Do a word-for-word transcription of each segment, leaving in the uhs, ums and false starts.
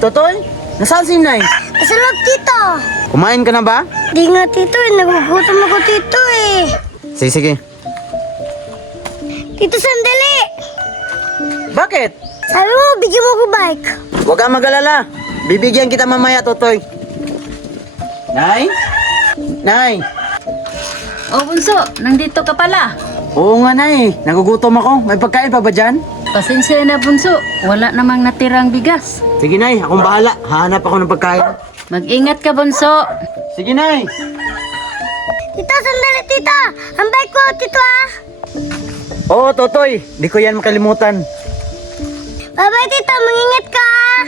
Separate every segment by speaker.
Speaker 1: Totoy? Nasaan si Nay?
Speaker 2: Sa loob, tito.
Speaker 1: Kumain ka na ba?
Speaker 2: Di nga, tito. Eh. Nagugutom ako, tito eh.
Speaker 1: Sige, sige.
Speaker 2: Tito, sandali.
Speaker 1: Bakit?
Speaker 2: Sabi mo, bigyan mo ko bike.
Speaker 1: Huwag kang mag-alala. Bibigyan kita mamaya, Totoy. Nay? Nay?
Speaker 3: Oh, Bunso, nandito ka pala.
Speaker 1: Oo nga, Nay. Nagugutom ako. May pagkain pa ba dyan?
Speaker 3: Pasensya na, Bunso. Wala namang natirang bigas.
Speaker 1: Sige, Nay. Akong bahala. Hahanap ako ng pagkain.
Speaker 3: Mag-ingat ka, Bunso.
Speaker 1: Sige, Nay.
Speaker 2: Tito, sandali, tito. Ang bike ko, tito ah.
Speaker 1: Oo, Totoy. Di ko yan makalimutan.
Speaker 2: Bye-bye, tito. Mangingat ka ah.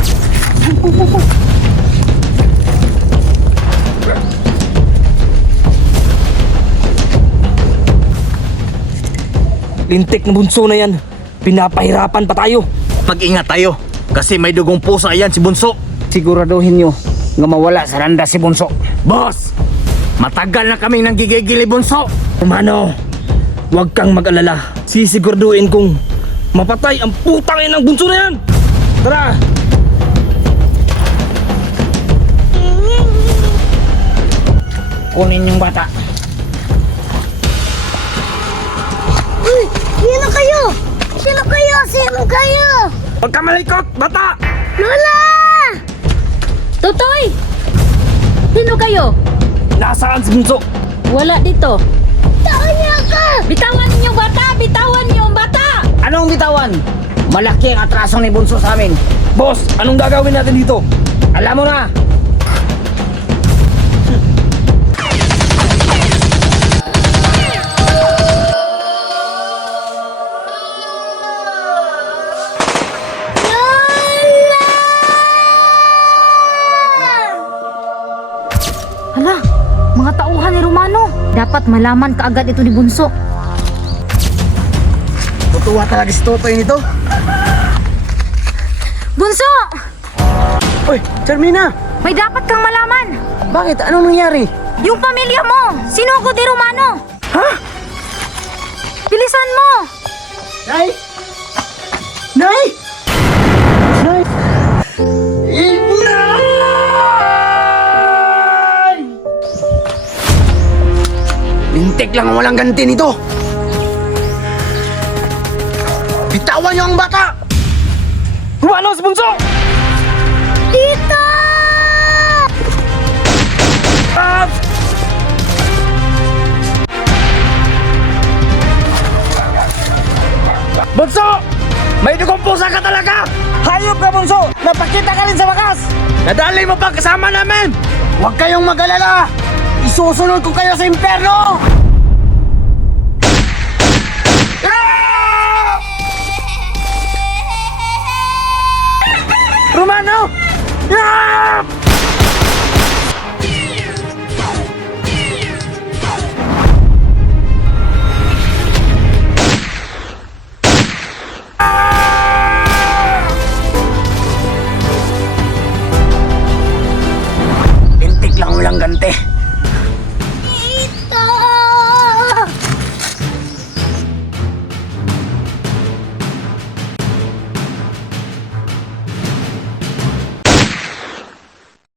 Speaker 4: Lintik na bunso na yan. Pinapahirapan pa tayo.
Speaker 5: Mag-ingat tayo kasi may dugong pusa yan si Bunso.
Speaker 4: Siguraduhin nyo nga mawala sa landas si Bunso.
Speaker 5: Boss, matagal na kaming nanggigigili Bunso.
Speaker 4: Kumano, huwag kang mag-alala. Sisiguraduhin kong mapatay ang putang inang bunso na yan. Tara! Kunin yung bata.
Speaker 2: Uy, sino kayo? Sino kayo? Sino kayo?
Speaker 4: Huwag ka malikot, bata!
Speaker 2: Lola!
Speaker 3: Totoy! Sino kayo?
Speaker 4: Nasaan si Bunso?
Speaker 3: Wala dito.
Speaker 2: Tawan niya ka!
Speaker 3: Bitawan niyo yung bata! Bitawan niyo yung bata!
Speaker 1: Anong bitawan? Malaki ang atraso ni Bunso sa amin.
Speaker 4: Boss, anong gagawin natin dito? Alam mo na!
Speaker 3: Hala, mga tauhan ni Romano. Dapat malaman kaagad ito ni Bunso.
Speaker 1: Tutuwa talaga si Totoy nito.
Speaker 3: Bunso!
Speaker 1: Uy, Charmina!
Speaker 3: May dapat kang malaman.
Speaker 1: Bakit? Anong nangyari?
Speaker 3: Yung pamilya mo, sinugod ni Romano.
Speaker 1: Ha?
Speaker 3: Bilisan mo!
Speaker 1: Nay! Nay! Nay! Nay! Lintik lang ang walang ganti nito. Bitawan niyo ang bata!
Speaker 4: Kumano si Bunso?
Speaker 2: Tito!
Speaker 4: Ah! Bunso! May dugong pusa ka talaga!
Speaker 1: Hayop ka, Bunso! Napakita ka rin sa wakas!
Speaker 5: Nadali mo pa kasama namin!
Speaker 1: Huwag kayong mag-alala! Isusunod ko kayo sa impyerno!
Speaker 4: Romano!
Speaker 1: Ah! Lintik lang walang gante.